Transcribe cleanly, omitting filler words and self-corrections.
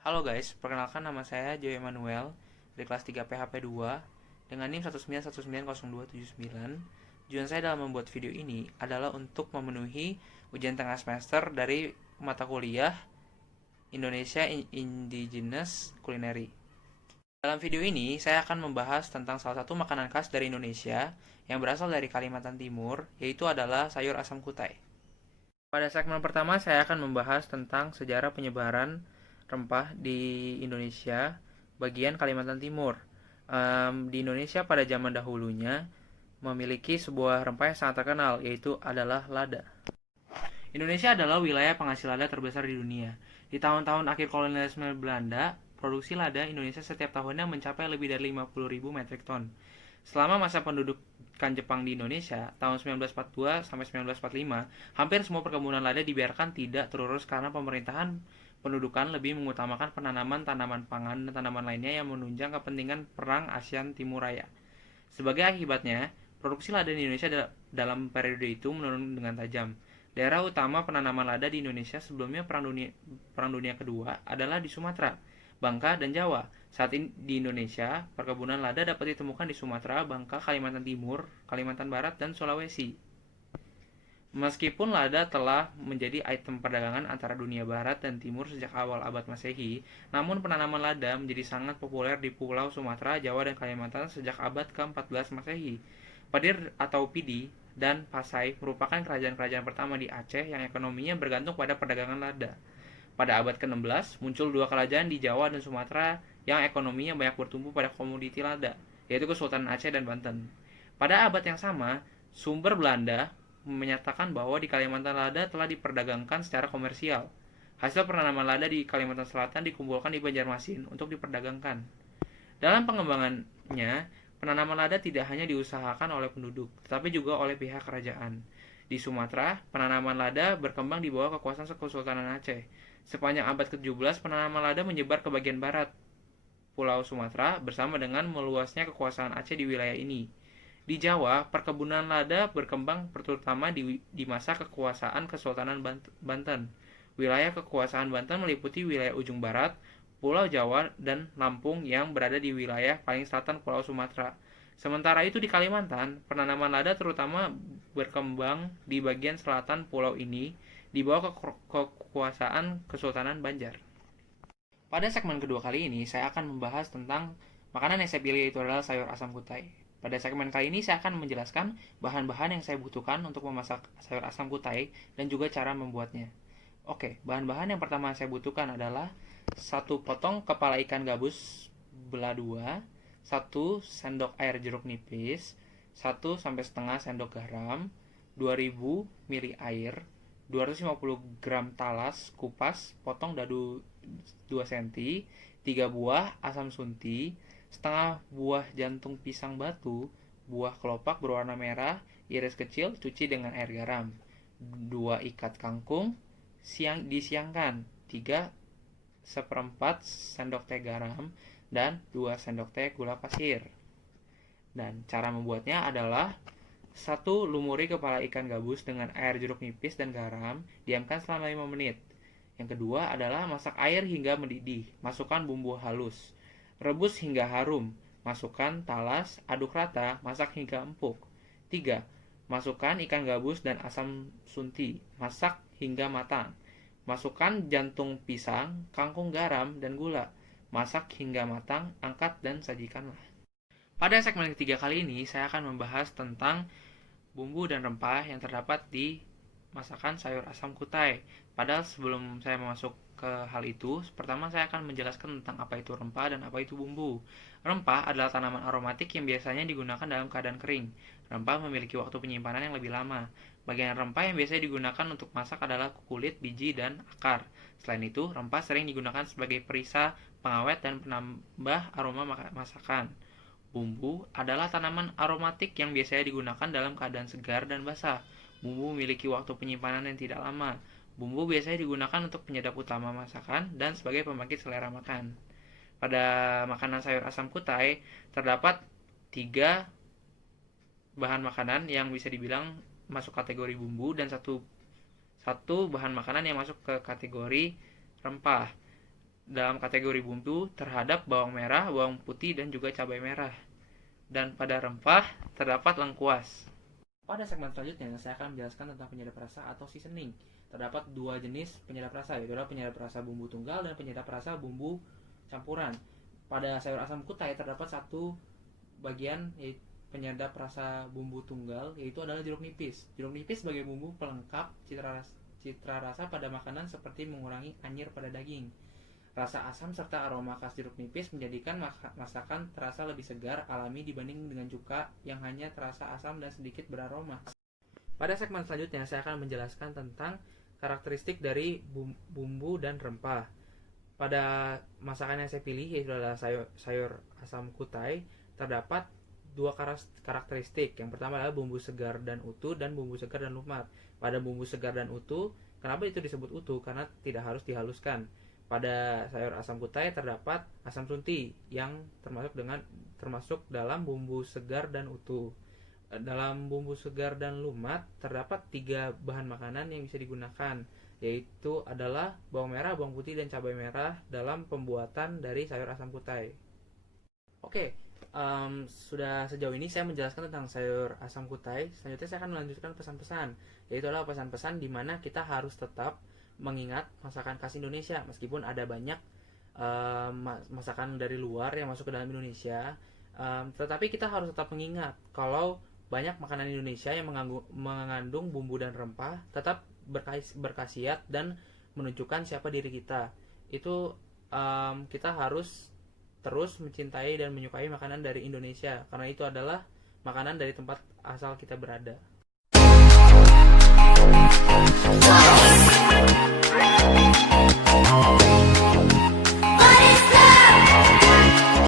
Halo guys, perkenalkan nama saya Joy Emanuel dari kelas 3 PHP 2 dengan NIM 191900279. Tujuan saya dalam membuat video ini adalah untuk memenuhi ujian tengah semester dari mata kuliah Indonesia Indigenous Culinary. Dalam video ini, saya akan membahas tentang salah satu makanan khas dari Indonesia yang berasal dari Kalimantan Timur, yaitu adalah sayur asam kutai. Pada segmen pertama, saya akan membahas tentang sejarah penyebaran rempah di Indonesia, bagian Kalimantan Timur. Di Indonesia pada zaman dahulunya memiliki sebuah rempah yang sangat terkenal, yaitu adalah lada. Indonesia adalah wilayah penghasil lada terbesar di dunia. Di tahun-tahun akhir kolonialisme Belanda, produksi lada Indonesia setiap tahunnya mencapai lebih dari 50.000 metrik ton. Selama masa pendudukan Jepang di Indonesia, tahun 1942 sampai 1945, hampir semua perkebunan lada dibiarkan tidak terurus karena pemerintahan pendudukan lebih mengutamakan penanaman tanaman pangan dan tanaman lainnya yang menunjang kepentingan Perang ASEAN Timur Raya. Sebagai akibatnya, produksi lada di Indonesia dalam periode itu menurun dengan tajam. Daerah utama penanaman lada di Indonesia sebelumnya Perang Dunia Kedua adalah di Sumatera, Bangka, dan Jawa. Saat ini di Indonesia, perkebunan lada dapat ditemukan di Sumatera, Bangka, Kalimantan Timur, Kalimantan Barat, dan Sulawesi. Meskipun lada telah menjadi item perdagangan antara dunia barat dan timur sejak awal abad Masehi, namun penanaman lada menjadi sangat populer di Pulau Sumatera, Jawa, dan Kalimantan sejak abad ke-14 Masehi. Padir atau Pidi dan Pasai merupakan kerajaan-kerajaan pertama di Aceh yang ekonominya bergantung pada perdagangan lada. Pada abad ke-16, muncul dua kerajaan di Jawa dan Sumatera yang ekonominya banyak bertumpu pada komoditi lada, yaitu Kesultanan Aceh dan Banten. Pada abad yang sama, sumber Belanda menyatakan bahwa di Kalimantan lada telah diperdagangkan secara komersial. Hasil penanaman lada di Kalimantan Selatan dikumpulkan di Banjarmasin untuk diperdagangkan. Dalam pengembangannya, penanaman lada tidak hanya diusahakan oleh penduduk, tetapi juga oleh pihak kerajaan. Di Sumatera, penanaman lada berkembang di bawah kekuasaan Kesultanan Aceh. Sepanjang abad ke-17, penanaman lada menyebar ke bagian barat Pulau Sumatera bersama dengan meluasnya kekuasaan Aceh di wilayah ini. Di Jawa, perkebunan lada berkembang terutama di masa kekuasaan Kesultanan Banten. Wilayah kekuasaan Banten meliputi wilayah ujung barat, Pulau Jawa, dan Lampung yang berada di wilayah paling selatan Pulau Sumatera. Sementara itu di Kalimantan, penanaman lada terutama berkembang di bagian selatan pulau ini di bawah kekuasaan Kesultanan Banjar. Pada segmen kedua kali ini, saya akan membahas tentang makanan yang saya pilih, yaitu adalah sayur asam kutai. Pada segmen kali ini, saya akan menjelaskan bahan-bahan yang saya butuhkan untuk memasak sayur asam kutai dan juga cara membuatnya. Oke, bahan-bahan yang pertama saya butuhkan adalah 1 potong kepala ikan gabus belah 2, 1 sendok air jeruk nipis, 1 sampai setengah sendok garam, 2000 ml air, 250 gram talas kupas potong dadu 2 cm, 3 buah asam sunti, setengah buah jantung pisang batu, buah kelopak berwarna merah, iris kecil, cuci dengan air garam, 2 ikat kangkung, disiangkan, 3 seperempat sendok teh garam, dan 2 sendok teh gula pasir. Dan cara membuatnya adalah: 1. Lumuri kepala ikan gabus dengan air jeruk nipis dan garam, diamkan selama 5 menit. Yang kedua adalah masak air hingga mendidih, masukkan bumbu halus, rebus hingga harum, masukkan talas, aduk rata, masak hingga empuk. 3. Masukkan ikan gabus dan asam sunti, masak hingga matang. Masukkan jantung pisang, kangkung, garam, dan gula, masak hingga matang, angkat dan sajikanlah. Pada segmen ketiga kali ini, saya akan membahas tentang bumbu dan rempah yang terdapat di masakan sayur asam kutai. Padahal sebelum saya masuk ke hal itu, pertama saya akan menjelaskan tentang apa itu rempah dan apa itu bumbu. Rempah adalah tanaman aromatik yang biasanya digunakan dalam keadaan kering. Rempah memiliki waktu penyimpanan yang lebih lama. Bagian rempah yang biasanya digunakan untuk masak adalah kulit, biji, dan akar. Selain itu, rempah sering digunakan sebagai perisa, pengawet, dan penambah aroma masakan. Bumbu adalah tanaman aromatik yang biasanya digunakan dalam keadaan segar dan basah. Bumbu memiliki waktu penyimpanan yang tidak lama. Bumbu biasanya digunakan untuk penyedap utama masakan dan sebagai pembangkit selera makan. Pada makanan sayur asam kutai, terdapat 3 bahan makanan yang bisa dibilang masuk kategori bumbu dan satu bahan makanan yang masuk ke kategori rempah. Dalam kategori bumbu terhadap bawang merah, bawang putih, dan juga cabai merah. Dan pada rempah terdapat lengkuas. Pada segmen selanjutnya saya akan menjelaskan tentang penyedap rasa atau seasoning. Terdapat dua jenis penyedap rasa, yaitu adalah penyedap rasa bumbu tunggal dan penyedap rasa bumbu campuran. Pada sayur asam kutai terdapat satu bagian yaitu penyedap rasa bumbu tunggal, yaitu adalah jeruk nipis. Jeruk nipis sebagai bumbu pelengkap citra rasa pada makanan seperti mengurangi anyir pada daging. Rasa asam serta aroma khas jeruk nipis menjadikan masakan terasa lebih segar, alami dibanding dengan cuka yang hanya terasa asam dan sedikit beraroma. Pada segmen selanjutnya saya akan menjelaskan tentang karakteristik dari bumbu dan rempah. Pada masakan yang saya pilih, yaitu adalah sayur asam kutai, terdapat dua karakteristik. Yang pertama adalah bumbu segar dan utuh dan bumbu segar dan lumat. Pada bumbu segar dan utuh, kenapa itu disebut utuh? Karena tidak harus dihaluskan. Pada sayur asam kutai terdapat asam sunti yang termasuk dalam bumbu segar dan utuh. Dalam bumbu segar dan lumat terdapat 3 bahan makanan yang bisa digunakan, yaitu adalah bawang merah, bawang putih, dan cabai merah dalam pembuatan dari sayur asam kutai. Oke, sudah sejauh ini saya menjelaskan tentang sayur asam kutai. Selanjutnya saya akan melanjutkan pesan-pesan, yaitu adalah pesan-pesan di mana kita harus tetap mengingat masakan khas Indonesia meskipun ada banyak masakan dari luar yang masuk ke dalam Indonesia, tetapi kita harus tetap mengingat kalau banyak makanan Indonesia yang mengandung bumbu dan rempah tetap berkhasiat dan menunjukkan siapa diri kita. Itu kita harus terus mencintai dan menyukai makanan dari Indonesia karena itu adalah makanan dari tempat asal kita berada.